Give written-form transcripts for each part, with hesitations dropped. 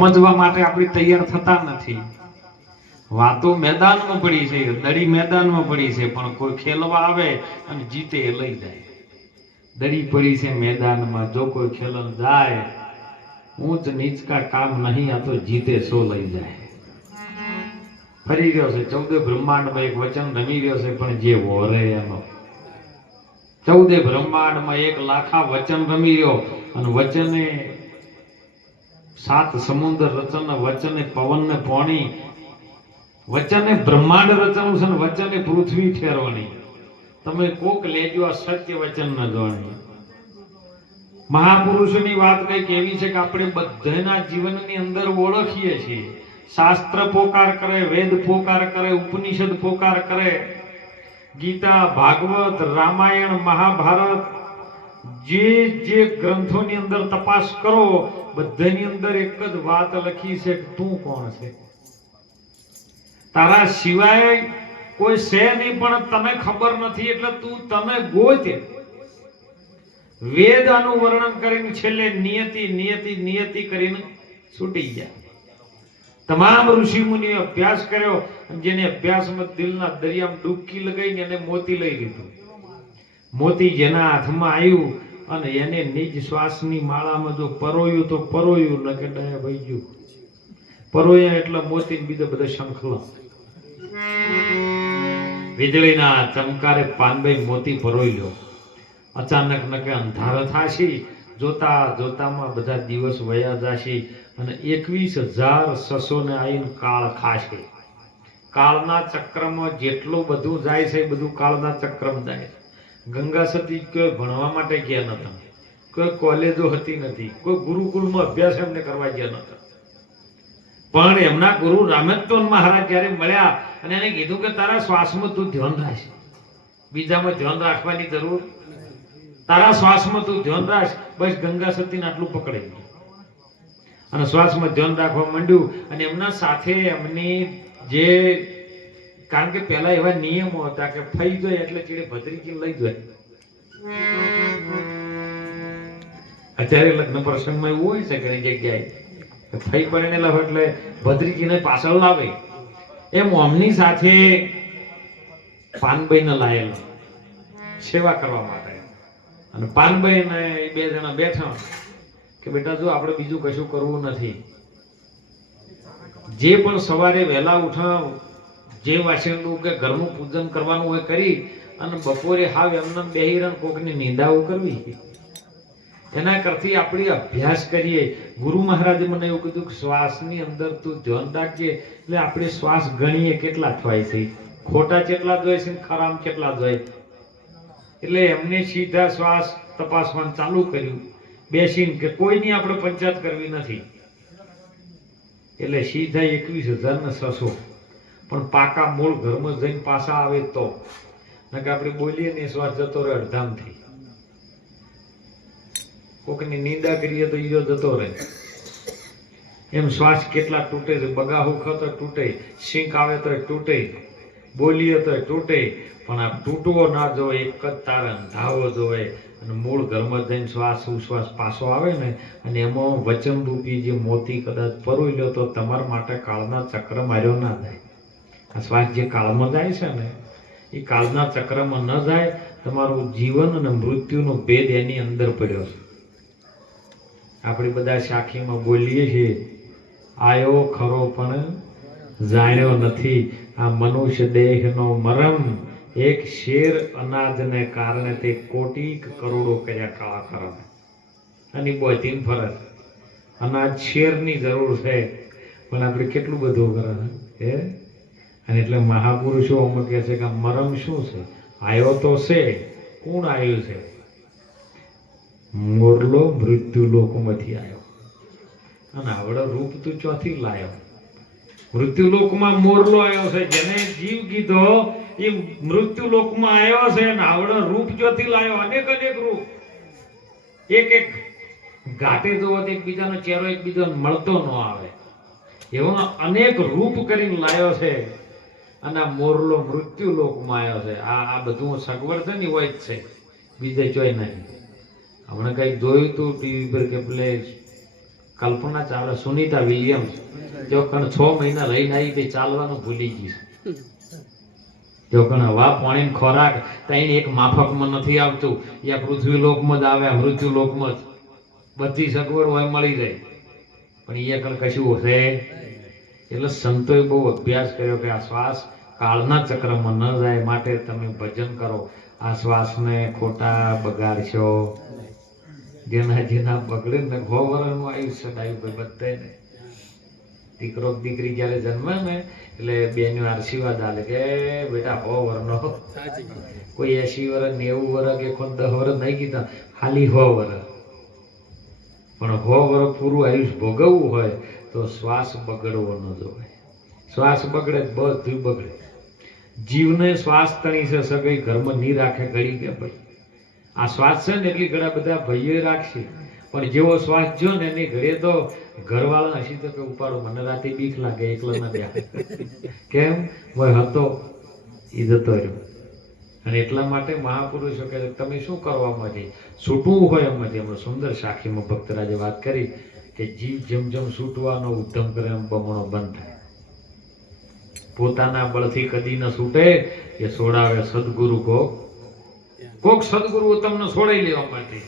સમજવા માટે આપણે તૈયાર થતા નથી. વાતો મેદાનમાં પડી છે, દડી મેદાનમાં પડી છે, પણ કોઈ ખેલવા આવે અને જીતે એ લઈ જાય. દડી પડી છે મેદાનમાં, જો કોઈ ખેલન જાય, ઊંચ નીચ કા કામ નહીં, આ તો જીતે સો લઈ જાય. ફરી રહ્યો છે 14 બ્રહ્માંડમાં એક વચન રમી રહ્યો છે, પણ જે વોરે એનો 14 બ્રહ્માંડમાં 1 લાખા વચન રમી રહ્યો, અને વચને 7 સમુદ્ર રચન, વચને પવન ને પાણી, વચને બ્રહ્માંડ રચનું છે, વચને પૃથ્વી ઠેરવાની. તમે કોક લેજો આ સત્ય વચન ન જોણી. મહાપુરુષોની વાત કઈક એવી છે કે આપણે બધાના જીવનની અંદર ઓળખીએ છીએ. શાસ્ત્ર પોકાર કરે, વેદ પોકાર કરે, ઉપનિષદ પોકાર કરે, ગીતા, ભાગવત, રામાયણ, મહાભારત, જે ગ્રંથોની અંદર તપાસ કરો, બધાની અંદર એક જ વાત લખી છે કે તું કોણ છે. તારા સિવાય કોઈ છે નહીં, પણ તને ખબર નથી એટલે તું તને ગોતે. વેદ આનું વર્ણન કરીને છેલ્લે નિયતિ નિયતિ નિયતિ કરીને છૂટી ગયા. તમામ ઋષિ મુનિએ અભ્યાસ કર્યો, જેને અભ્યાસમાં દિલના દરિયામાં ડૂબકી લગાવીને એને મોતી લઈ લીધું. મોતી જેના હાથમાં આવ્યું અને એને નિજ શ્વાસની માળામાં જો પરોયું તો પરોયું, ન કે ડાયા ભાઈ ગયું. પરોયા એટલે મોતી, બીજા બધા શંખલા. વીજળીના ચમકારે પાનભાઈ મોતી પરોઈ લ્યો. અચાનક ન કે અંધારો થાશી, જોતા જોતામાં બધા દિવસ વયા જાશી, અને 21,600 ને આવીને કાળ ખાશે. કાળના ચક્રમાં જેટલું બધું જાય છે, બધું કાળના ચક્રમાં જાય. ગંગા સતી કોઈ ભણવા માટે ગયા નતા, કોઈ કોલેજો હતી નથી, કોઈ ગુરુકુળમાં અભ્યાસ એમને કરવા ગયા નતા. પણ એમના ગુરુ રામેત્વન મહારાજ જયારે મળ્યા અને એને કીધું કે તારા શ્વાસમાં તું ધ્યાન રાખ, બીજામાં ધ્યાન રાખવાની જરૂર, તારા શ્વાસમાં તું ધ્યાન રાખ. બસ ગંગા સતીને આટલું પકડી ગયું અને શ્વાસમાં ધ્યાન રાખવા માંડ્યું. અને એમના સાથે એમની જે, કારણ કે પહેલા એવા નિયમો હતા કે ફઈ જાય એટલે ચીડે ભદ્રીજી લઈ જાય. અત્યારે લગ્ન પ્રસંગમાં એવું હોય છે ઘણી જગ્યાએ ફઈ પરણેલા હોય એટલે ભદ્રીજીને પાછળ લાવે. એમ અમની સાથે પાનભાઈને લાયેલો સેવા કરવા માટે. અને પાનભાઈ ને એ 2 જણા બેઠા કે બેટા જો આપણે બીજું કશું કરવું નથી, જે પણ સવારે વહેલા ઉઠા, જે વાસણનું કે ઘરનું પૂજન કરવાનું હોય કરી, અને બપોરે હાવ એમને બેહીરન કોકની નિંદાઓ કરવી. એના કરતી આપણે અભ્યાસ કરીએ. ગુરુ મહારાજે મને એવું કીધું કે શ્વાસની અંદર તું ધ્યાન રાખજે, એટલે આપણે શ્વાસ ગણીએ કેટલા થાય છે, ખોટા કેટલા જોઈએ છે, ખરામ કેટલા જોઈએ. એટલે એમને સીધા શ્વાસ તપાસવાનું ચાલુ કર્યું બેસીને, કે કોઈની આપણે પંચાયત કરવી નથી. એટલે સીધા 21,600, પણ પાકા મૂળ ઘરમાં જઈને પાછા આવે તો, કે આપણે બોલીએ ને શ્વાસ જતો રહે અડધામથી. કોકની નિંદા કરીએ તો ઈજો જતો રહે. એમ શ્વાસ કેટલા તૂટે છે, બગાહુ ખતો તૂટે, સિંક આવે તો તૂટે, બોલીએ તો તૂટે, પણ આ તૂટવો ના જોઈએ, એક જ તારે અંધાવો જોઈએ. અને મૂળ ઘરમાં જઈને શ્વાસ ઉશ્વાસ પાછો આવે ને, અને એમાં વચન રૂપી જે મોતી કદાચ પરોઈ લ્યો તો તમારા માટે કાળના ચક્ર માર્યો ના જાય. આ શ્વાસ જે કાળમાં જાય છે ને, એ કાળના ચક્રમાં ન જાય. તમારું જીવન અને મૃત્યુનો ભેદ એની અંદર પડ્યો છે. આપણે બધા સાખીમાં બોલીએ છીએ, આયો ખરો પણ જાણ્યો નથી, આ મનુષ્ય દેહનો મરમ, એક શેર અનાજને કારણે તે કોટી કરોડો કર્યા કાળા કરમ. અને બોધીન ફરજ અનાજ શેરની જરૂર છે, પણ આપણે કેટલું બધું કરે હે. અને એટલે મહાપુરુષો અમુક કહે છે કે મરમ શું છે, આયો તો છે, કોણ આવ્યું છે? મોરલો મૃત્યુ લોકમાંથી આવ્યો. અને આવડો રૂપ તું ચોથી લાયો. મૃત્યુ લોકમાં મોરલો આવ્યો છે, જેને જીવ કીધો એ મૃત્યુ લોકમાં આવ્યો છે, અને આવડો રૂપ ચોથી લાયો. અનેક અનેક રૂપ, એક એક ઘાટે જોવો તો એકબીજાનો ચહેરો એકબીજાને મળતો ન આવે, એવો અનેક રૂપ કરીને લાયો છે. અને મોરલો મૃત્યુ લોકમાં આવ્યો છે. આ બધું સગવડ છે ને હોય જ છે, બીજે જોઈ નહીં. હમણાં કઈક જોયું તું ટીવી પર કે પેલે કલ્પના ચાવલા, સુનિતા વિલિયમ્સ જો કણ 6 મહિના રહીને આવી તે ચાલવાનું ભૂલી ગઈ છે. જો કણ હવા પાણી ખોરાક તઈને એક માફકમાં નથી આવતું, યા પૃથ્વી લોકમાં જ આવે, મૃત્યુ લોકમાં જ બધી સગવડ હોય મળી જાય, પણ અહીંયા કણ કશું હશે. એટલે સંતોએ બહુ અભ્યાસ કર્યો કે આ શ્વાસ કાળના ચક્રમાં ન જાય માટે તમે ભજન કરો. આ શ્વાસને ખોટા બગાડશો. જેના બગડે ને 100 વર્ષનું આયુષ્ય ડાયું ભાઈ બધાને. દીકરો દીકરી જ્યારે જન્મે ને એટલે બેનો આશીર્વાદ આલે કે બેટા 100 વર્ષનો, કોઈ 80 વર્ષ 90 વર્ષ કે કોઈ 10 વર્ષ નહીં કીધા, ખાલી 100 વર્ષ. પણ 100 વર્ષ પૂરું આયુષ્ય ભોગવવું હોય તો શ્વાસ બગડવો ન જોઈએ. શ્વાસ બગડે બધું બગડે. જીવને શ્વાસ તણી છે સગઈ ઘરમાં નહીં રાખે ઘડી કે ભાઈ આ શ્વાસ છે ને એટલી ઘણા બધા ભાઈઓ રાખશે, પણ જેવો શ્વાસ જો ને એની ઘડે તો ઘરવાળા હસી તો કે ઉપાડો, મને રાતે બીક લાગે એકલો ના બે. કેમ ભાઈ હતો એ જતો રહ્યો. અને એટલા માટે મહાપુરુષો કહે તમે શું કરવામાં છે, છૂટવું હોય એમાં જેમ સુંદર સાખીમાં ભક્તરાજે વાત કરી કે જીવ જેમ જેમ છૂટવાનો ઉદ્યમ કરે એમ બમણો બંધ થાય. પોતાના બળથી કદી ન છૂટે એ છોડાવે સદગુરુ કોક સદગુરુ તમને છોડાઈ લેવા માટે.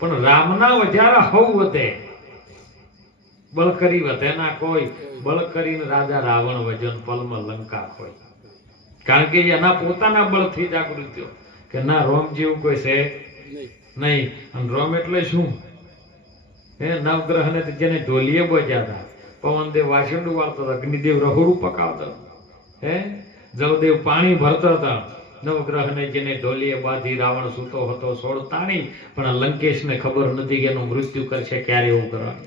પણ રામના વજારા હવ વધે, બળ કરી વધે ના કોઈ. બળ કરીને રાજા રાવણ વજન પલમાં લંકા ખોઈ. કારણ કે એના પોતાના બળથી જાગૃત થયો કે ના રોમ જેવું કોઈ છે નહીં. અને રોમ એટલે શું? હે નવગ્રહ ને જેને ઢોલીએ બોજ્યા હતા, પવનદેવ વાસંડું વાળતો હતા, અગ્નિદેવ રહોડું પકાવતા, હે જવદેવ પાણી ભરતા હતા, નવગ્રહ ને જેને ઢોલીએ બાંધી રાવણ સૂતો હતો 16 તાણી. પણ લંકેશ ને ખબર નથી કે એનું મૃત્યુ કરશે ક્યારે એવું કરવાનું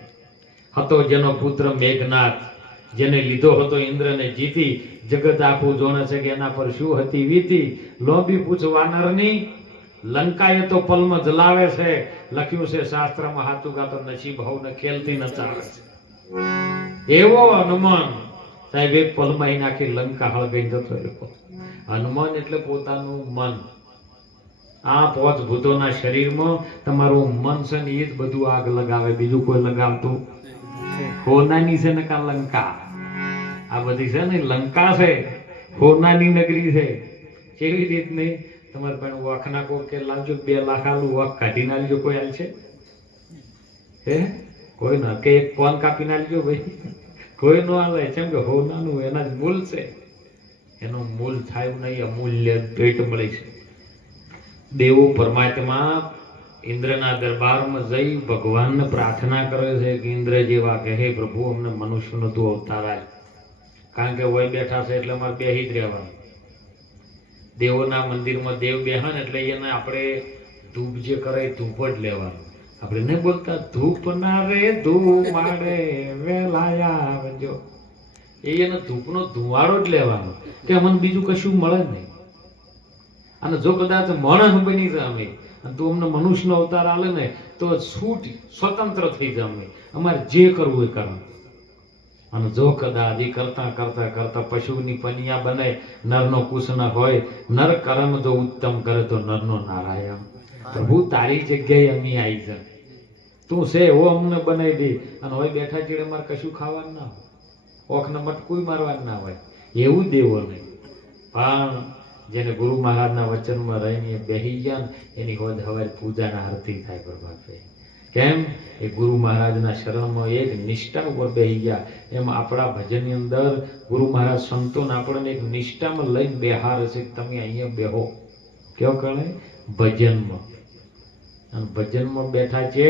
હતો. જેનો પુત્ર મેઘનાથ જેને લીધો હતો ઇન્દ્રને જીતી, જગત આખું જોણે છે કે એના પર શું હતી વીતી. લોભી પૂછ વાનરની લંકાએ તો પલમાં જલાવે છે, લખ્યું છે શાસ્ત્રમાં હાથું ગાતો નસીબ હવને ખેલતી ન ચાલે. એવો હનુમાન સાહેબ એક પલમાં નાખી લંકા હળગાઈ જતો રહ્યો. હનુમાન એટલે પોતાનું મન. આ 5 ભૂતોના શરીરમાં તમારું મન છે ને એ જ બધું આગ લગાવે, બીજું કોઈ લગાવતું. હોનાની છે ને કા લંકા, આ બધી છે ને લંકા છે, હોનાની નગરી છે. કેવી રીતની? તમારે પણ વખના કો કે લાવજો 2 લાખ આલું વખ કાઢી નાલજો, કોઈ હાલ છે? હે કોઈ ના કે એક કોન કાપી નાલજો ભાઈ, કોઈ નો હાલે. કેમ કે હોનાનું એના જ મૂળ છે. એનું મૂળ થાય નહીં, અમૂલ્ય ભેટ મળી છે. દેવો પરમાત્મા ઇન્દ્રના દરબારમાં જઈ ભગવાનને પ્રાર્થના કરે છે કે ઇન્દ્ર જેવા કે હે પ્રભુ અમને મનુષ્યનો તું અવતાર આપ. કારણ કે વય બેઠા છે એટલે અમારે બેહી જ રહેવાનું. દેવોના મંદિરમાં દેવ બેહન એટલે એને આપણે ધૂપ જે કરે ધૂપ જ લેવાનું. આપણે નહીં બોલતા ધૂપ ના રે ધૂપ માડે વેલાયા આવજો, એને ધૂપનો ધુવાડો જ લેવાનો કે અમને બીજું કશું મળે નહીં. અને જો કદાચ માણસ બની જાય અમે અને તું અમને મનુષ્યનો અવતાર આલે ને તો છૂટ સ્વતંત્ર થઈ જાય અમે, અમારે જે કરવું એ કરવું. અને જો કદાચ એ કરતા કરતા કરતા પશુની પનિયા બને, નરનો કુશ ન હોય, નર કર્મ જો ઉત્તમ કરે તો નરનો નારાયણ. પ્રભુ તારી જગ્યાએ અમે આવી જાય, તું છે એવો અમને બનાવી દે. અને હવે બેઠા ચીડે મારે કશું ખાવાનું ના હોય, ઓખને મટકું મારવાનું ના હોય, એવું દેવો નહીં. પણ જેને ગુરુ મહારાજના વચનમાં રહીને બેહી ગયા એની હોદ હવે પૂજાના આરતી થાય પ્રભાતભાઈ. કેમ? એ ગુરુ મહારાજના શરણમાં એક નિષ્ઠા ઉપર બેહી ગયા. એમ આપણા ભજનની અંદર ગુરુ મહારાજ સંતોને આપણને એક નિષ્ઠામાં લઈને બેહારે છે કે તમે અહીંયા બેહો. કેવો કહે? ભજનમાં. અને ભજનમાં બેઠા છે,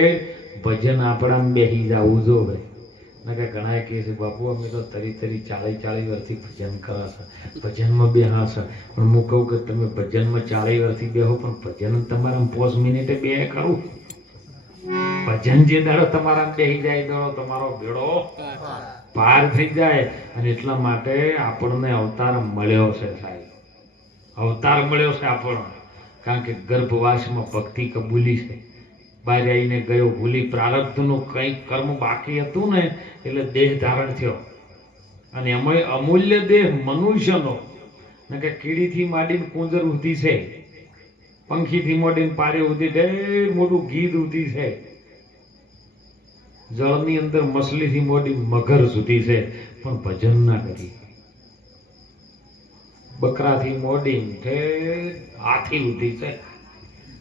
ભજન આપણામાં બેહી જવું જોવે. કે ઘણા કહે છે બાપુ અમે તો 30-40 વર્ષથી ભજન કરે છે, ભજનમાં બેહા છે. પણ હું કહું કે તમે ભજનમાં 40 વર્ષથી બેહો, પણ ભજન તમારા 5 મિનિટે બે કરું. ભજન જે દાડો તમારા બેહી જાય દાડો તમારો ભેડો પાર થઈ જાય. અને એટલા માટે આપણને અવતાર મળ્યો છે સાહેબ, અવતાર મળ્યો છે આપણને. કારણ કે ગર્ભવાસમાં ભક્તિ કબૂલી છે, બહાર આવીને ગયો ભૂલી. પ્રારબ્ધનું કંઈક કર્મ બાકી હતું ને એટલે દેહ ધારણ થયો. અને એમાં અમૂલ્ય દેહ મનુષ્યનો કે કીડીથી માંડીને કુંજર સુધી છે, પંખીથી માંડીને પારે સુધી ઢેર મોટું ગીધ સુધી છે. જળની અંદર મછલીથી મોટી મગર સુધી છે પણ ભજન ના કરી. બકરાથી મોડી હાથી સુધી છે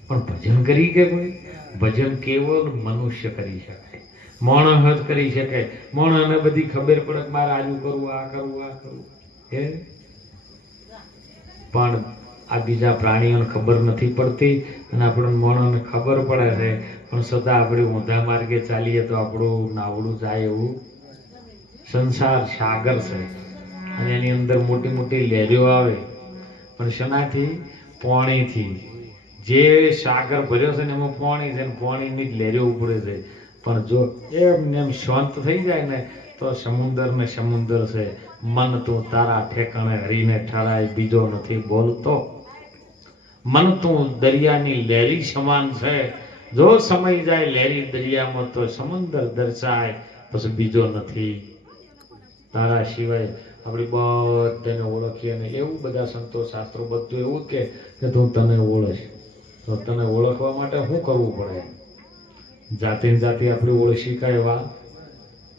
પણ ભજન કરી કે કોઈ? ભજન કેવળ મનુષ્ય કરી શકે, માણસ જ કરી શકે. માણસને બધી ખબર પડે કે મારે આજુ કરવું, આ કરવું, આ કરવું, પણ આ બીજા પ્રાણીઓને ખબર નથી પડતી અને આપણને માણસને ખબર પડે છે, પણ છતાં આપણે ઊંધા માર્ગે ચાલીએ તો આપણું નાવડું જાય. એવું સંસાર સાગર છે અને એની અંદર મોટી મોટી લહેરીઓ આવે, પણ શેનાથી? પાણીથી. જે સાગર ભર્યો છે ને એમાં પાણી છે ને પાણીની જ લહેરીઓ ઉપડે છે. પણ જો એમ એમ શાંત થઈ જાય ને તો સમુદર ને સમુદર છે. મન તું તારા ઠેકાણે હરીને ઠરાય, બીજો નથી બોલતો. મન તું દરિયાની લહેરી સમાન છે, જો સમય જાય લહેરી દરિયામાં તો સમુદર દર્શાય, પછી બીજો નથી. તારા સિવાય આપણે બધાને ઓળખીએ ને એવું બધા સંતો શાસ્ત્રો બધું એવું કે તું તને ઓળખ. તો તને ઓળખવા માટે શું કરવું પડે? જાતે જાતે આપણે ઓળખી કાંઈ એવા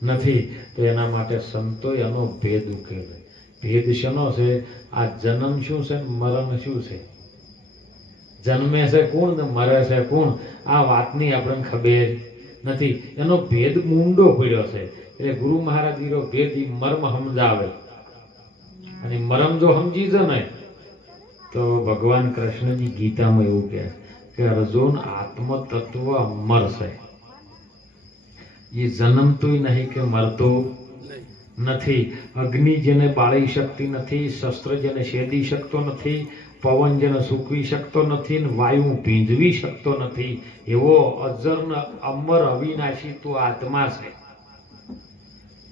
નથી. તો એના માટે સંતોએ એનો ભેદ ઉકેલે. ભેદ શેનો છે? આ જન્મ શું છે, મરણ શું છે? જન્મે છે કોણ ને મરે છે કોણ? આ વાતની આપણને ખબર નથી. એનો ભેદ મૂંડો પડ્યો છે. એટલે ગુરુ મહારાજ એનો ભેદ મર્મ સમજાવે. અને મર્મ જો સમજી જ ને તો ભગવાન કૃષ્ણજી ગીતામાં એવું કહે કે અર્જુન, આત્મ તત્વ અમર છે. એ જન્મતું નહીં કે મરતું નથી. અગ્નિ જેને બાળી શકતી નથી, શસ્ત્ર જેને છેદી શકતો નથી, પવન જેને સૂકવી શકતો નથી, ને વાયુ ભીંજવી શકતો નથી, એવો અજર અમર અવિનાશી તો આત્મા છે.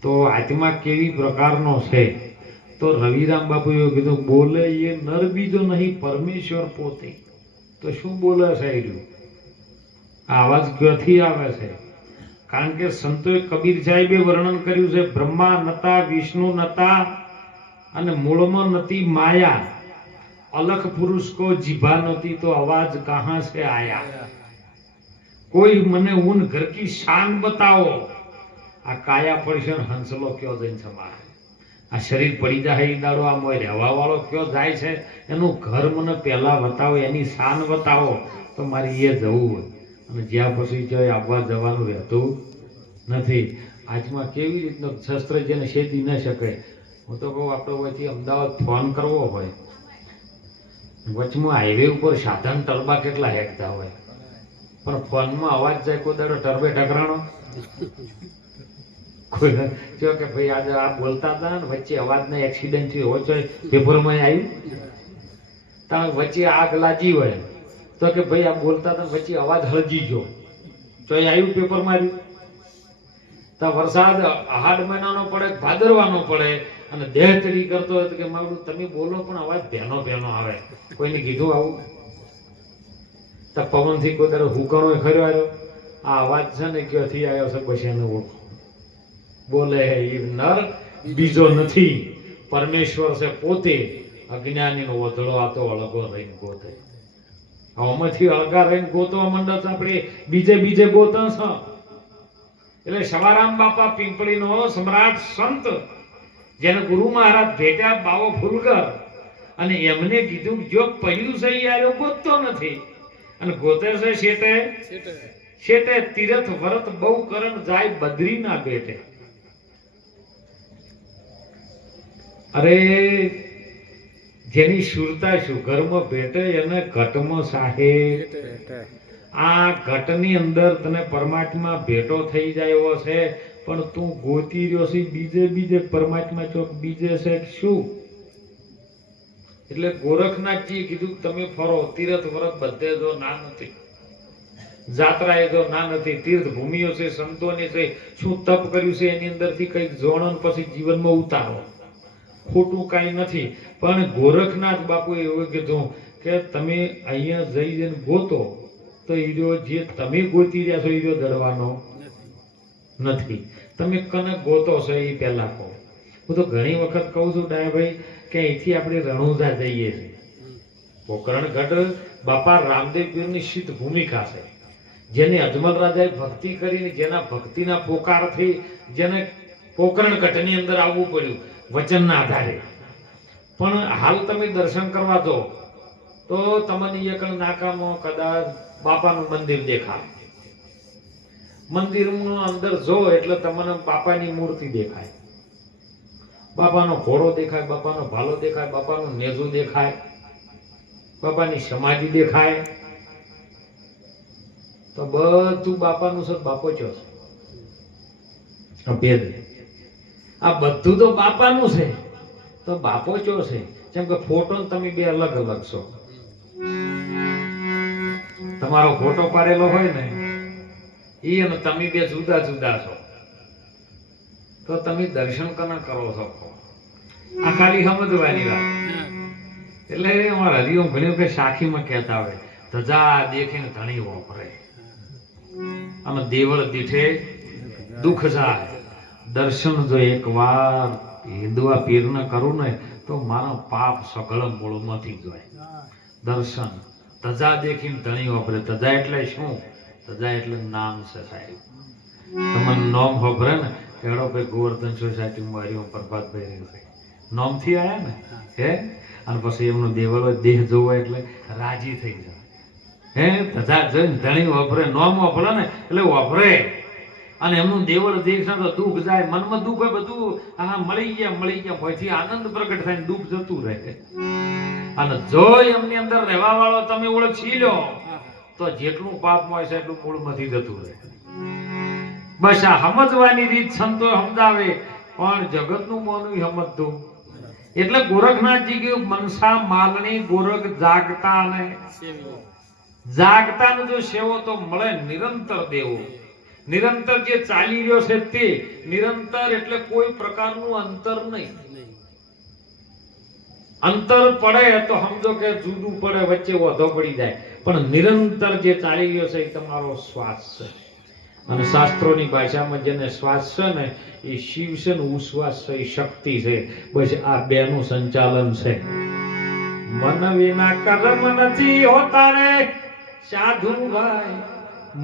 તો આત્મા કેવી પ્રકારનો છે? તો રવિરામ બાપુ એવું કીધું, બોલે એ નર બીજો નહીં, પરમેશ્વર પોતે. તો શું બોલે છે? આવાજ ક્યાંથી આવે છે? કારણ કે સંતોએ કબીર સાહેબે વર્ણન કર્યું છે, બ્રહ્મા નતા, વિષ્ણુ નતા અને મૂળમાં નથી માયા, અલખ પુરુષ કો જીભા નહોતી તો અવાજ કહાં સે આયા. કોઈ મને ઉન ઘર કી શાન બતાવો. આ કાયા પડશે ને હંસલો કયો જઈને સમારે. આ શરીર પડી જાય એ દાડો આ મોય રહેવા વાળો કયો જાય છે, એનું ઘર મને પહેલા બતાવો, એની શાન બતાવો તો મારી એ જવું હોય. અને જ્યાં પછી ક્યાંય આવવા જવાનું રહેતું નથી. આજમાં કેવી રીતનો શસ્ત્ર જેને છેદી ન શકે. હું તો કહું, આપણે હોયથી અમદાવાદ ફોન કરવો હોય, વચમાં હાઈવે ઉપર સાધન ટરબા કેટલા હેકતા હોય, પણ ફોનમાં અવાજ જાય કોઈ દાડો ટરબે ટકરાણો? કોઈ કહો કે ભાઈ આજે આ બોલતા હતા ને વચ્ચે અવાજના એક્સિડન્ટ થયો હોય, પેપરમાં આવ્યું. તમે વચ્ચે આગ લાગી હોય તો કે ભાઈ આ બોલતા હતા વચ્ચે અવાજ હળજી ગયો, તો એ આવ્યું પેપરમાં આવ્યું. તો વરસાદ આહાડ મહિનાનો પડે, ભાદરવાનો પડે અને દેહ ચડી કરતો હોય તો કે મારું તમે બોલો પણ અવાજ ભેનો ભેનો આવે. કોઈને કીધું આવું? તો પવનથી કોઈ તારો હુકણો ખર્યો આવ્યો, આ અવાજ છે ને ક્યાંથી આવ્યો છે પછી એને ઓળખો. બોલે એ નર બીજો નથી, પરમેશ્વર છે પોતે. અજ્ઞાનીનો ઓધળો આ તો અળગો રહીને ગોતે. આમાંથી અળગા રહીને ગોતવા મંડળ આપણે બીજે ગોતો છો. એટલે સવારામ બાપા પિંપળીનો સમ્રાટ સંત, જેને ગુરુ મહારાજ ભેટ્યા બાવો ફૂલકર, અને એમને કીધું જો પડ્યું છે એ આવ્યો ગોતતો નથી અને ગોતે છે શેટે શેટે. તીરથ વ્રત બહુ કરન જાય બદ્રી ના બેટે. અરે જેની સુરતા સુઘરમાં ભેટે એને ઘટમાં સાહે. આ ઘટની અંદર તને પરમાત્મા ભેટો થઈ જાય એવો છે, પણ તું ગોતી રહ્યો છે બીજે પરમાત્મા ચોક બીજે છે શું? એટલે ગોરખનાથજીએ કીધું તમે ફરો, તીર્થ વ્રત બધે જો ના નથી, જાત્રા એ જો ના નથી, તીર્થ ભૂમિઓ છે, સંતોની છે, શું તપ કર્યું છે એની અંદરથી કઈક જોણો પછી જીવનમાં ઉતારો. ખોટું કાંઈ નથી, પણ ગોરખનાથ બાપુએ એવું કીધું કે તમે અહીંયા જઈને ગોતો તો હીરો જે તમે ગોતી રહ્યા છો હીરો દડવાનો નથી. તમે કને ગોતો છો એ પહેલા કહો. હું તો ઘણી વખત કહું છું ડાયાભાઈ કે અહીંથી આપણે રણુજા જઈએ છીએ. પોકરણગઢ બાપા રામદેવ પીરની સિદ્ધ ભૂમિકા છે. જેને અજમલ રાજાએ ભક્તિ કરીને, જેના ભક્તિના પોકારથી જેને પોકરણ કટની અંદર આવવું પડ્યું વચનના આધારે. પણ હાલ તમે દર્શન કરવા જો તો તમને એક નાકામાં કદાચ બાપાનું મંદિર દેખાય. મંદિરનું અંદર જો એટલે તમને બાપાની મૂર્તિ દેખાય, બાપાનો ઘોડો દેખાય, બાપાનો ભાલો દેખાય, બાપાનું નેજું દેખાય, બાપાની સમાધિ દેખાય. તો બધું બાપાનું છે. બાપો ચો છે ભેદ. આ બધું તો બાપાનું છે. તો બાપો ચો છે. જેમ કે ફોટો તમે બે અલગ અલગ છો. તમારો ફોટો પાડેલો હોય ને એ અને તમે બે જુદા જુદા છો. તો તમે દર્શન કના કરો છો? આ ખાલી સમજવાની વાત. એટલે અમારા હરિઓમ ઘણી વખત સાખીમાં કહેતા હોય ધજા દેખીને ધણી વાપરે અને દેવળ દીઠે દુઃખ જાય. દર્શન જો એક વાર હિન્દુઆ પીરને કરું ને તો મારો પાપ સગળ મૂળમાંથી જાય. દર્શન ધજા દેખીને ધણી વાપરે. ધજા એટલે શું? ધજા એટલે નામ છે સાહેબ. તમને નામ વાપરે ને કેળો ભાઈ ગોવર્ધન સોસાયટીમાં હરિઓમ પ્રભાતભાઈ રહ્યું છે, નામથી આયા ને હે. અને પછી એમનો દેવળ દેહ જોવો એટલે રાજી થઈ જાય હે. ધજા જોઈને ધણી વાપરે, નામ વાપરે ને એટલે વાપરે. અને એમનું દેવળ દેખ તો દુઃખ જાય. મનમાં દુઃખ હોય બધું હા મળી ગયા પછી આનંદ પ્રગટ થાય, દુઃખ જતું રહે. અને જો એમની અંદર રહેવા વાળો તમે ઓળખી લો તો જેટલું પાપ હોય છે એટલું મૂળમાંથી જતું રહે. બસ આ સમજવાની રીત સંતો સમજાવે પણ જગતનું મોનું સમજતું. એટલે ગોરખનાથજી કહ્યું મનસા માલણી ગોરખ જાગતા ને જાગતા જો સેવો તો મળે નિરંતર દેવો. નિરંતર જે ચાલી રહ્યો છે તે નિરંતર એટલે કોઈ પ્રકારનું અંતર નહીં. અંતર પડે તો સમજો કે જુદું પડે, વચ્ચે વધો પડી જાય. પણ નિરંતર જે ચાલી રહ્યો છે એ તમારો શ્વાસ છે. અને શાસ્ત્રોની ભાષામાં જેને શ્વાસ છે ને એ શિવ છે ને ઉશ્વાસ છે, એ શક્તિ છે. બસ આ બેનું સંચાલન છે. મન વિના કર્મ નથી હોતા રે સાધુ ભાઈ,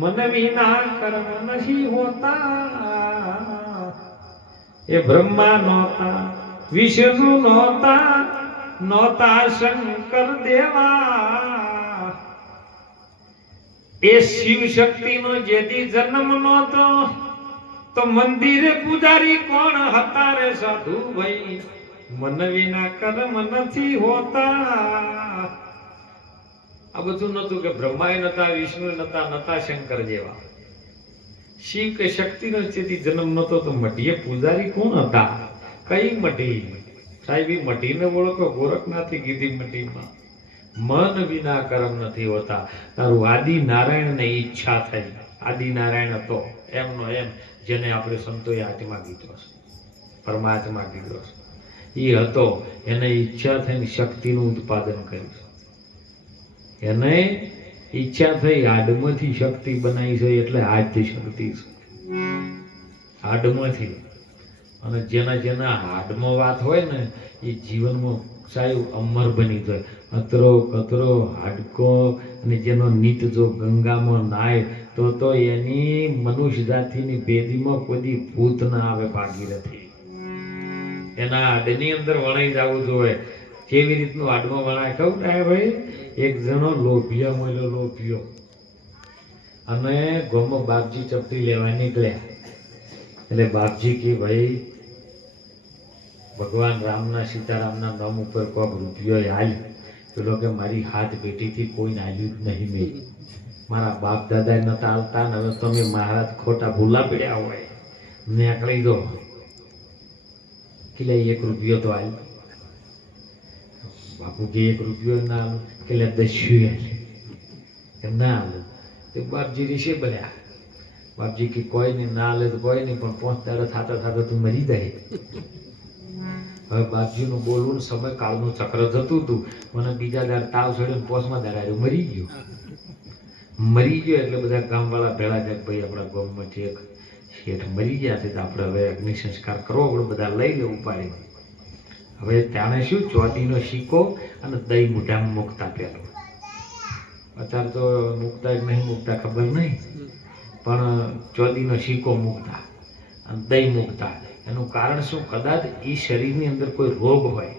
મન વિના કર્મ નથી હોતા. એ બ્રહ્મા નહોતા, વિષ્ણુ નહોતા શંકર દેવા. એ શિવ શક્તિ નો જેથી જન્મ નહોતો તો મંદિરે પૂજારી કોણ હતા રે સાધુ ભાઈ? મન વિના કર્મ નથી હોતા. આ બધું નતું કે બ્રહ્માએ નતા, વિષ્ણુ નતા શંકર જેવા. શિવ કે શક્તિ નો જેથી જન્મ નતો તો મઢીએ પૂજારી કોણ હતા? કઈ મઢી સાહેબ? એ મઢીને ઓળખો. ગોરખનાથે કીધી મઢીમાં મન વિના કર્મ નથી હોતા. તારું આદિ નારાયણ ને ઈચ્છા થઈ. આદિ નારાયણ હતો એમનો એમ, જેને આપણે સંતોએ આત્મા કીધો છે, પરમાત્મા કીધો છે. એ હતો, એને ઈચ્છા થઈને શક્તિનું ઉત્પાદન કર્યું છે. એને ઈચ્છા થઈ હાડમાંથી શક્તિ બનાવી છે. એટલે હાડથી શક્તિ છે, હાડમાંથી. અને જેના હાડમાં વાત હોય ને એ જીવનમાં સાહેબ અમર બની જાય. અતરો કતરો હાડકો. અને જેનો નીત જો ગંગામાં નાય તો એની મનુષ્ય જાતિની ભેદીમાં કોઈ ભૂત ના આવે. ભાગીરથી એના હાડની અંદર વણાઈ જવું જોઈએ. કેવી રીતનું હાડમાં વણાય કહું ને ભાઈ? એક જણો લોભિયો મળ્યો, લોભિયો. અને ગોમાં બાપજી ચપટી લેવા નીકળ્યા. એટલે બાપજી કે ભાઈ ભગવાન રામના સીતારામના નામ ઉપર કોક રૂપિયો હાલ. પેલો કે મારી હાથ પેટીથી કોઈને હાલ્યું જ નહીં. મેં મારા બાપ દાદા નતા હાલતા ને હવે તમે મહારાજ ખોટા ભૂલા પડ્યા હોય નીકળી દો. કે એક રૂપિયો તો હાલ. બાપુ કે એક રૂપિયો ના હાલ. કે 10 ના હાલ. તો બાપજી ઋષિ બન્યા. બાપજી કે કોઈ નહીં, ના હાલે તો કોઈ નહીં, પણ 5 દાડા થતા તું મરી જાય. હવે બાપજીનું બોલવું સમય કાળનું ચક્ર જતું હતું. મને બીજા દાડ તાવ ચડ્યો, 5મા દાડા મરી ગયો. એટલે બધા ગામવાળા ભેળા થાય ભાઈ આપણા ગામમાંથી એક શેઠ મરી ગયા છે તો આપણે હવે અગ્નિ સંસ્કાર કરવો. આપણે બધા લઈ લેવું પાડી. હવે ત્યાં શું ચોટીનો સિક્કો અને દહીં મોઢામાં મૂકતા પેલો. અત્યારે તો મૂકતા જ નહીં મૂકતા ખબર નહીં, પણ ચોદીનો સિક્કો મૂકતા અને દહીં મૂકતા. એનું કારણ શું? કદાચ એ શરીરની અંદર કોઈ રોગ હોય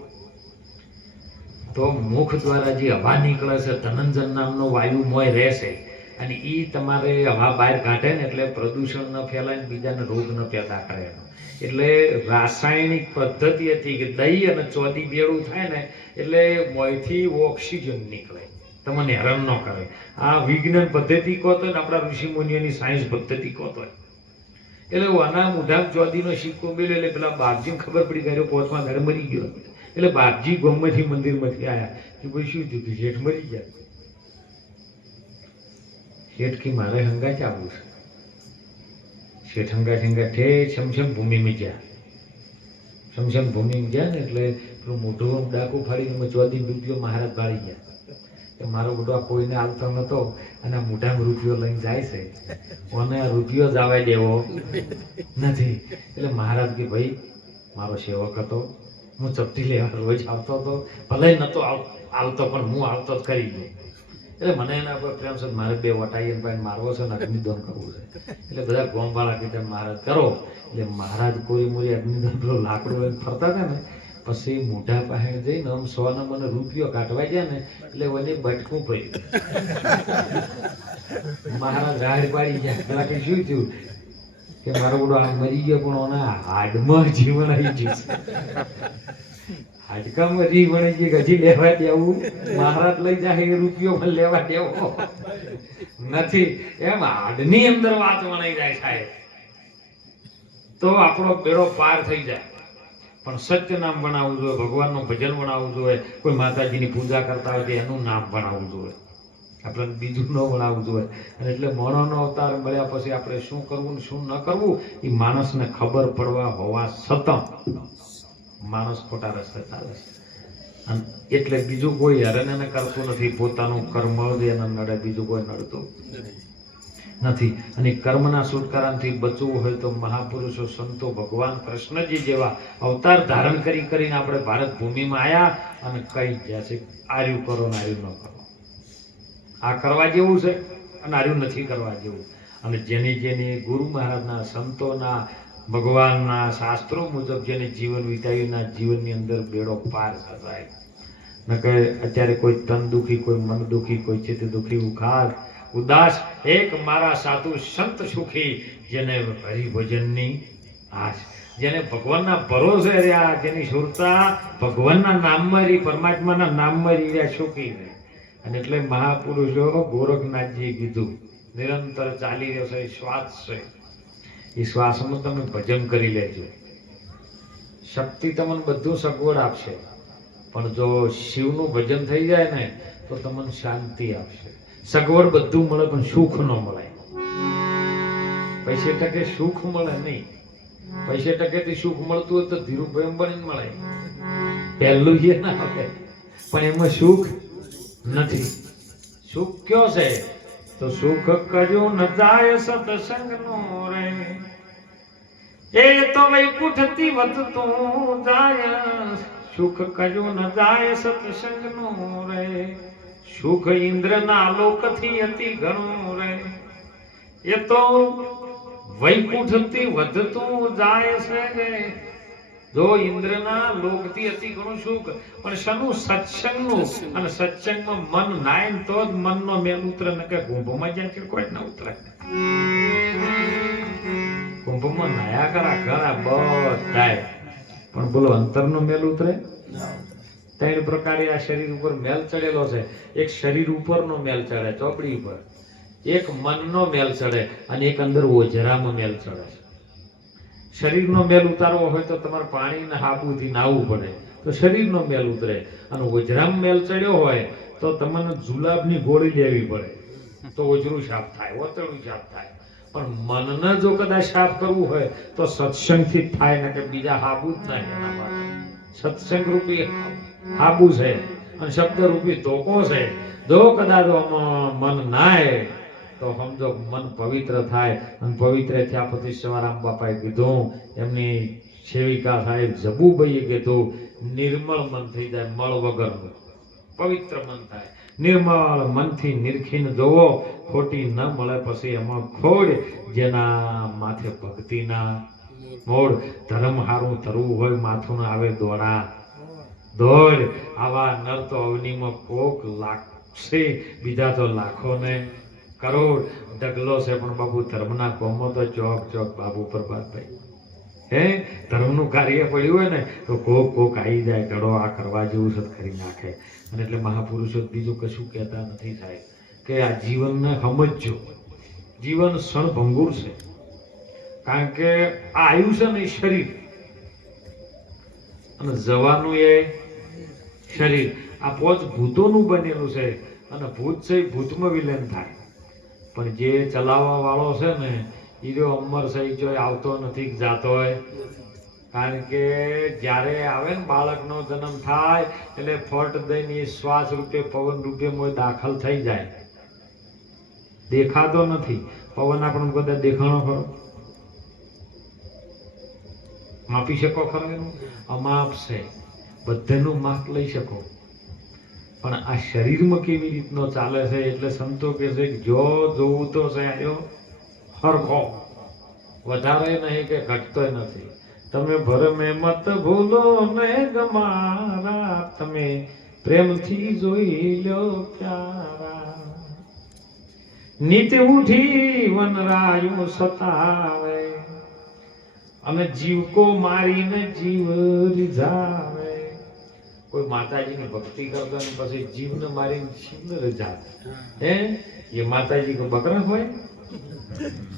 તો મુખ દ્વારા જે હવા નીકળે છે, ધનંજન નામનો વાયુ મોય રહેશે, અને એ તમારે હવા બહાર કાઢે ને એટલે પ્રદૂષણ ન ફેલાય ને બીજાને રોગ ન પેદા કરે. એટલે રાસાયણિક પદ્ધતિ હતી કે દહીં અને ચોદી ભેળું થાય ને એટલે મોંથી ઓક્સિજન નીકળે, તમને હેરાન ન કરે. આ વિજ્ઞાન પદ્ધતિ કહો તો ને આપણા ઋષિ મુનિઓની સાયન્સ પદ્ધતિ કહો તો. એટલે આના મોઢામાં ચોદીનો સિક્કો મેળ્યો એટલે પેલા બાપજીને ખબર પડી ગયો 5મા દાડે મરી ગયો. એટલે બાપજી ગોમમાંથી મંદિરમાંથી આવ્યા કે ભાઈ શું થયું? શેઠ મરી ગયા. શેઠ કે મારે હંગા જ આવવું છે. શેઠ હંગા ઠેઠ શમશાન ભૂમિમાં ગયા. શમશાન ભૂમિમાં ગયા ને એટલે પેલું મોઢું ડાકુ ફાડીને ચોદી રૂપિયો મહારાજ ભાળી ગયા. મારો બધો આ કોઈને આવતો નતો અને મોઢામાં રૂપિયો લઈને જાય છે, મને રૂપિયો જ આવવા દેવો નથી. એટલે મહારાજ કે ભાઈ મારો સેવક હતો, હું ચપટી લેવા રોજ આવતો હતો, ભલે નતો આવતો પણ હું આવતો જ કરી ગયો. એટલે મને એના પર પ્રેમ છે, મારે 2 વટાઈ ભાઈ મારવો છે ને અગ્નિદાન કરવું છે. એટલે બધા ગોમવાળા કીધે મહારાજ કરો. એટલે મહારાજ કોઈ મોરી અગ્નિદાન પેલું લાકડું લઈને ફરતા હતા ને, પછી મોઢા પાસે જઈને આમ 100 મને રૂપિયો કાઢવા ગયા ને એટલે મને બટકું પડ્યું. મહારાજ રાડ પાડી ગયા. પેલા કે શું થયું? કે મારો બધો આમ મરી ગયો પણ ઓના હાડમાં જીવન આવી ગયું. હાડકામાં જીવન આવી ગયું. હજી લેવા દેવું? મહારાજ લઈ જાય એ રૂપિયો પણ લેવા દેવો નથી. એમ હાડની અંદર વાત વણાઈ જાય સાહેબ તો આપણો બેડો પાર થઈ જાય. પણ સત્ય નામ ભણાવવું જોઈએ, ભગવાનનું ભજન ભણાવવું જોઈએ, કોઈ માતાજીની પૂજા કરતા હોય તો એનું નામ ભણાવવું જોઈએ, આપણે બીજું ન ભણાવવું જોઈએ. અને એટલે મોણોનો અવતાર મળ્યા પછી આપણે શું કરવું ને શું ન કરવું એ માણસને ખબર પડવા હોવા છતાં માણસ ખોટા રસ્તે ચાલે છે. અને એટલે બીજું કોઈ હેરાન એને કરતું નથી, પોતાનું કર્મ જ એને નડે, બીજું કોઈ નડતું નથી. અને કર્મના છુટકારાથી બચવું હોય તો મહાપુરુષો, સંતો, ભગવાન કૃષ્ણજી જેવા અવતાર ધારણ કરીને આપણે ભારત ભૂમિમાં આવ્યા અને કહી ગયા છે આર્યું કરો ને આર્યું ન કરો. આ કરવા જેવું છે અને આર્યું નથી કરવા જેવું. અને જેની ગુરુ મહારાજના, સંતોના, ભગવાનના શાસ્ત્રો મુજબ જેને જીવન વિતાવીના જીવનની અંદર બેડો પાર થવાય. ન કે અત્યારે કોઈ તન દુખી, કોઈ મન દુખી, કોઈ ચિત્ત દુખી, ઉખાર ઉદાસ, એક મારા સાધુ સંત સુખી, જેને હરિભજનની આશ, જેને ભગવાનના ભરોસે રહ્યા, જેની સુરતા ભગવાનના નામમાં રહી, પરમાત્માના નામમાં રહ્યા, સુખી રહે. અને એટલે મહાપુરુષો ગોરખનાથજીએ કીધું નિરંતર ચાલી રહ્યો છે શ્વાસ છે, એ શ્વાસમાં તમે ભજન કરી લેજો. શક્તિ તમને બધું સગવડ આપશે, પણ જો શિવનું ભજન થઈ જાય ને તો તમને શાંતિ આપશે. સગવડ બધું મળે પણ સુખ ન મળે. પૈસે ટકે સુખ મળે નહીં. પૈસે ટકેથી સુખ મળતું હોય તો ધીરુભાઈ અંબાણી મળે, પહેલું એ ના આવે, પણ એમાં સુખ નથી. સુખ કયો છે? તો સુખ કજું ન જાય સત્સંગ નો રે, એ તો વૈકુંઠથી વધતું જાય. સુખ કજું ન જાય સત્સંગ નો રે, સુખ ઇન્દ્રના લોકથી અતિ ઘણું રે, એ તો વૈકુંઠથી વધતું જાય છે. જો ઇન્દ્રના લોકથી અતિ ઘણું સુખ, પણ શનું? સત્સંગનું. અને સત્સંગમાં મન નાય તો જ મનનો મેલ ઉતરે, ન કે કુંભમાં જ્યાં છે કોઈ ન ઉતરે. કુંભમાં નાયા કરા ઘણા બધાય, પણ બોલો અંતરનો મેલ ઉતરે? 3 પ્રકારે આ શરીર ઉપર મેલ ચડેલો છે. એક શરીર ઉપરનો મેલ ચડે ચોપડી ઉપર, એક મનનો મેલ ચડે અને એક અંદર ઓજરામાં મેલ ચડે છે. શરીરનો મેલ ઉતારવો હોય તો તમારે પાણીના હાબુથી નાહવું પડે તો શરીરનો મેલ ઉતરે, અને ઓજરામાં મેલ ચડ્યો હોય તો તમને જુલાબની ગોળી લેવી પડે તો ઓજરું સાફ થાય, ઓતરડું સાફ થાય. પણ મનને જો કદાચ સાફ કરવું હોય તો સત્સંગથી જ થાય, ને કે બીજા હાબુ જ નહીં. એના માટે સત્સંગ રૂપી હાબુ છે અને શબ્દ રૂપી ધોકો છે. જો કદાચ મન નાય તો સમજો મન પવિત્ર થાય. અને પવિત્ર થયા પછી સવારામ બાપાએ કીધું, એમની સેવિકા સાહેબ જબુભાઈએ કીધું, નિર્મળ મન થઈ જાય, મળ વગરનું પવિત્ર મન થાય. નિર્મળ મનથી નિરખીને જોવો, ખોટી ન મળે પછી એમાં ખોડ, જેના માથે ભક્તિના મોડ. ધર્મ હારું તરવું હોય માથું ન આવે દોડા દોડ. આવા નર તો અવનીમાં કોક લાખશે, બીજા તો લાખો ને કરોડ. ઢગલો છે પણ બાપુ ધર્મના કોમો તો ચોક ચોક બાપુ પ્રભાતભાઈ. હે ધર્મનું કાર્ય પડ્યું હોય ને તો કોક આવી જાય, ચડો આ કરવા જેવું છે કરી નાખે. અને એટલે મહાપુરુષો બીજું કશું કહેતા નથી સાહેબ કે આ જીવનને સમજજો. જીવન ક્ષણભંગુર છે, કારણ કે આ આયુષ્ય ને શરીર અને જવાનું એ શરીર, આ પોચ ભૂતોનું બનેલું છે. અને ભૂત છે એ ભૂતમાં વિલીન થાય, પણ જે ચલાવવા વાળો છે ને એ જો અમર સહી જો આવતો નથી જાતો હોય. કારણ કે જ્યારે આવે ને બાળકનો જન્મ થાય એટલે ફટ દઈને શ્વાસ રૂપે પવન રૂપે મોય દાખલ થઈ જાય. દેખાતો નથી પવન, આપણને બધા દેખાણો ખરો? માપી શકો ખરો? એનું અમાપ છે, બધાનું માપ લઈ શકો, પણ આ શરીરમાં કેવી રીતનો ચાલે છે એટલે સંતો કે છે કે જો જોવું તો છે આયો હરખો, વધારે નહીં કે ઘટતોય નથી. તમે ભરમે મત ભૂલો ને ગમારા, તમે પ્રેમથી જોઈ લો પ્યારા. નીત ઉઠી વનરાયું સતાવે, અને જીવકો મારીને જીવ રીઝાવે. કોઈ માતાજીની ભક્તિ કરતો ને પછી જીવને મારીને શિવને રીઝાવે. હે એ માતાજી કો બકરા હોય,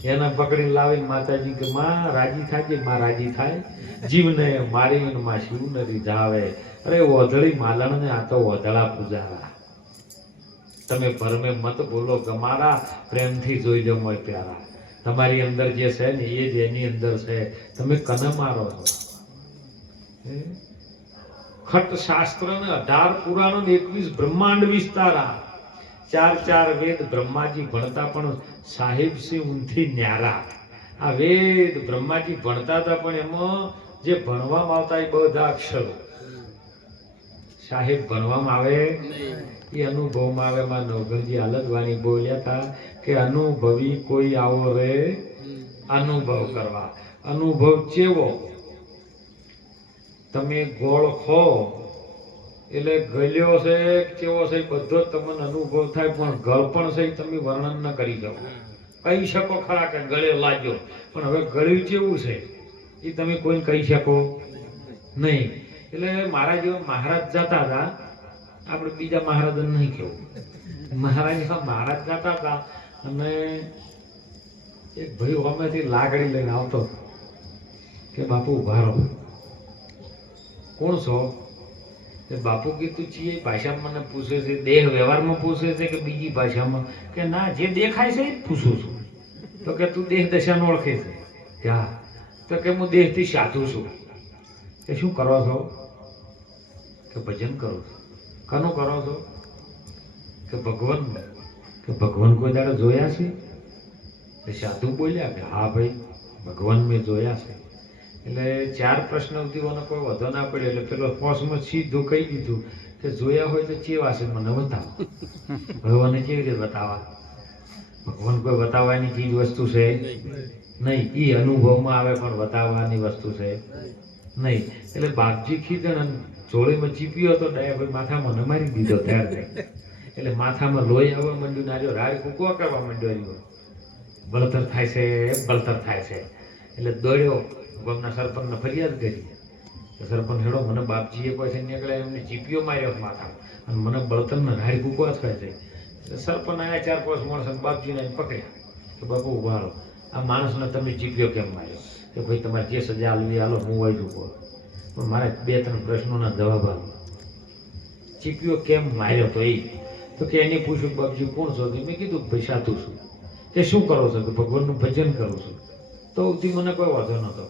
એના પકડી લાવીને માતાજી કે માં રાજી થાય, માં રાજી થાય. જીવને મારીને માં શિવને રીઝાવે. અરે ઓધળી માલણ ને આ તો ઓધળા પૂજારા. તમે ભરમે મત બોલો ગમારા, પ્રેમથી જોઈ લો મોય પ્યારા. તમારી અંદર જે છે ને એ જ એની અંદર છે, તમે કને મારો છો. ખટ શાસ્ત્ર ને 18 પુરાણો ને 21 બ્રહ્માંડ વિસ્તારા. 4 વેદ બ્રહ્માજી ભણતા પણ સાહેબ સિંહ ઊંથી ન્યારા. આ વેદ બ્રહ્માજી ભણતા હતા પણ એમાં જે ભણવામાં આવતા એ બધા અક્ષરો સાહેબ ભણવામાં આવે એ અનુભવમાં આવે. માં નવઘણજી હાલતવાણી બોલ્યા હતા કે અનુભવી કોઈ આવો રે અનુભવ કરવા. અનુભવ ચેવો? તમે ગોળ ખો એટલે ગળ્યો છે કેવો છે બધો તમને અનુભવ થાય, પણ ગળપણ છે તમે વર્ણન ન કરી શકો. કહી શકો ખરા કે ગળ્યો લાગ્યો, પણ હવે ગળ્યું કેવું છે એ તમે કોઈ કહી શકો નહીં. એટલે મારા જેવા મહારાજ જતા હતા, આપણે બીજા મહારાજ નહીં કેવું, મહારાજ જતા હતા અને એક ભાઈ અમેથી લાકડી લઈને આવતો કે બાપુ ઉભા રહો. કોણ છો? બાપુ કીધું છીએ ભાષામાં મને પૂછે છે, દેહ વ્યવહારમાં પૂછે છે કે બીજી ભાષામાં? કે ના, જે દેખાય છે એ જ પૂછું છું. તો કે તું દેહ દશાને ઓળખે છે? કે હા. તો કે હું દેહથી સાધુ છું. કે શું કરો છો? કે ભજન કરું છું. કનું કરો છો? કે ભગવાન. કે ભગવાન કોઈ દાડો જોયા છે? કે સાધુ બોલ્યા કે હા ભાઈ ભગવાન મેં જોયા છે. એટલે 4 પ્રશ્ન ઉઠીઓનો કોઈ વધો ના પડ્યો એટલે પેલો પોસમાં સીધું કહી દીધું કે જોયા હોય તો ચેવા છે મને બતાવો. ભગવાનને કેવી રીતે બતાવવા? ભગવાન કોઈ બતાવવાની ચીજ વસ્તુ છે નહીં, એ અનુભવમાં આવે પણ બતાવવાની વસ્તુ છે નહીં. એટલે બાપજી ખીજણ જોડેમાં ચીપ્યો હતો, ડાયા માથામાં ન મારી દીધો ત્યારે. એટલે માથામાં લોહી આવવા માંડ્યું, નાર્યો રાડ કૂકો કરવા માંડ્યો. બળતર થાય છે, બળતર થાય છે. એટલે દોડ્યો, ગામના સરપંચને ફરિયાદ કરી. સરપંચ હેડો મને બાપજીએ કોઈ છે નીકળ્યા, એમને ચીપીઓ માર્યો માથામાં અને મને બળતરને રાડ કૂકો થાય છે. એટલે સરપંચ આવ્યા 4-5 માણસો બાપજીને પકડ્યા કે બાપુ ઉભા રહો, આ માણસને તમે ચીપ્યો કેમ માર્યો? કે ભાઈ તમારે જે સજા આલવી હાલો, હું વહી ચૂકો, પણ મારે 2-3 પ્રશ્નોના જવાબ આલો. ચીપ્યો કેમ માર્યો? તો કે એને પૂછ્યું બાપજી કોણ છો? મેં કીધું ભાઈ સાધુ છું. કે શું કરો છો? કે ભગવાનનું ભજન કરું છું. તો ઉથી મને કોઈ વાંધો નતો.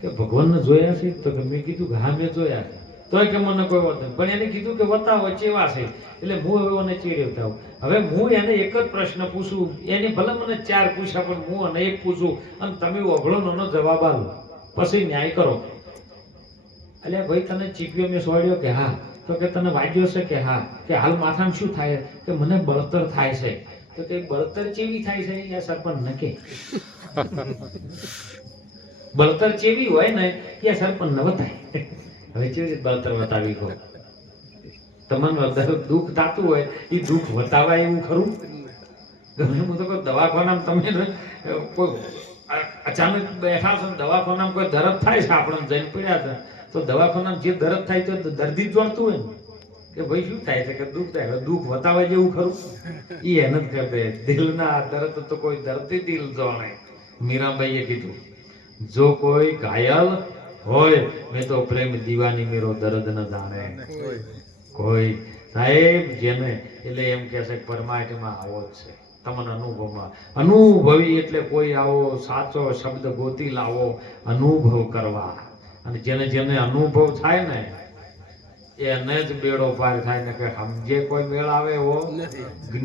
કે ભગવાનને જોયા છે? તો કે મેં કીધું કે હા મેં જોયા છે. તોય કે મને કોઈ વાંધો નહીં, પણ એને કીધું કે બતાવો ચેવા છે. એટલે હું હવે મને ચીડવતા હું. હવે હું એને એક જ પ્રશ્ન પૂછું, એને ભલે મને 4 પૂછ્યા પણ હું અને એક પૂછું અને તમે ઓગળોનો જવાબ આલો, પછી ન્યાય કરો. એટલે ભાઈ તને ચીપ્યો મેં સોડ્યો? કે હા. તો કે તને વાગ્યો છે કે હા, કે હાલ માથામાં શું થાય કે મને બળતર થાય છે. તો કે બળતર ચેવી થાય છે એ સરપંચ નકે બળતર ચેવી હોય ને એ સરપંચ ન બતાય. હવે કેવી રીતે બળતર બતાવી કહો? તમને દુઃખ થતું હોય એ દુઃખ બતાવાય એવું ખરું? ગમે હું તો કહું દવાખાનામાં તમે કોઈ અચાનક બેઠા છો દવાખાનામાં કોઈ દર્દ થાય છે, આપણે જઈને પડ્યા હતા તો દવાખાનામાં જે દર્દ થાય તો દર્દી જ જોડતું હોય ને કે ભાઈ શું થાય છે કે દુઃખ થાય, દુઃખ બતાવાય જેવું ખરું? એ એને જ કહે દિલના દર્દ તો કોઈ દર્દી દિલ જાણે. મીરાબાઈએ કીધું જો કોઈ ઘાયલ હોય મેં તો પ્રેમ દીવાની મેરો દર્દ ન જાણે. કોઈ સાહેબ જેને એટલે એમ કહે છે કે પરમાત્મા આવો જ છે તમને અનુભવમાં. અનુભવી એટલે કોઈ આવો સાચો શબ્દ ગોતી લાવો અનુભવ કરવા. અને જેને જેને અનુભવ થાય ને એને જ બેડો પાર થાય ને કે સમજે કોઈ મેળ આવે એવો નથી.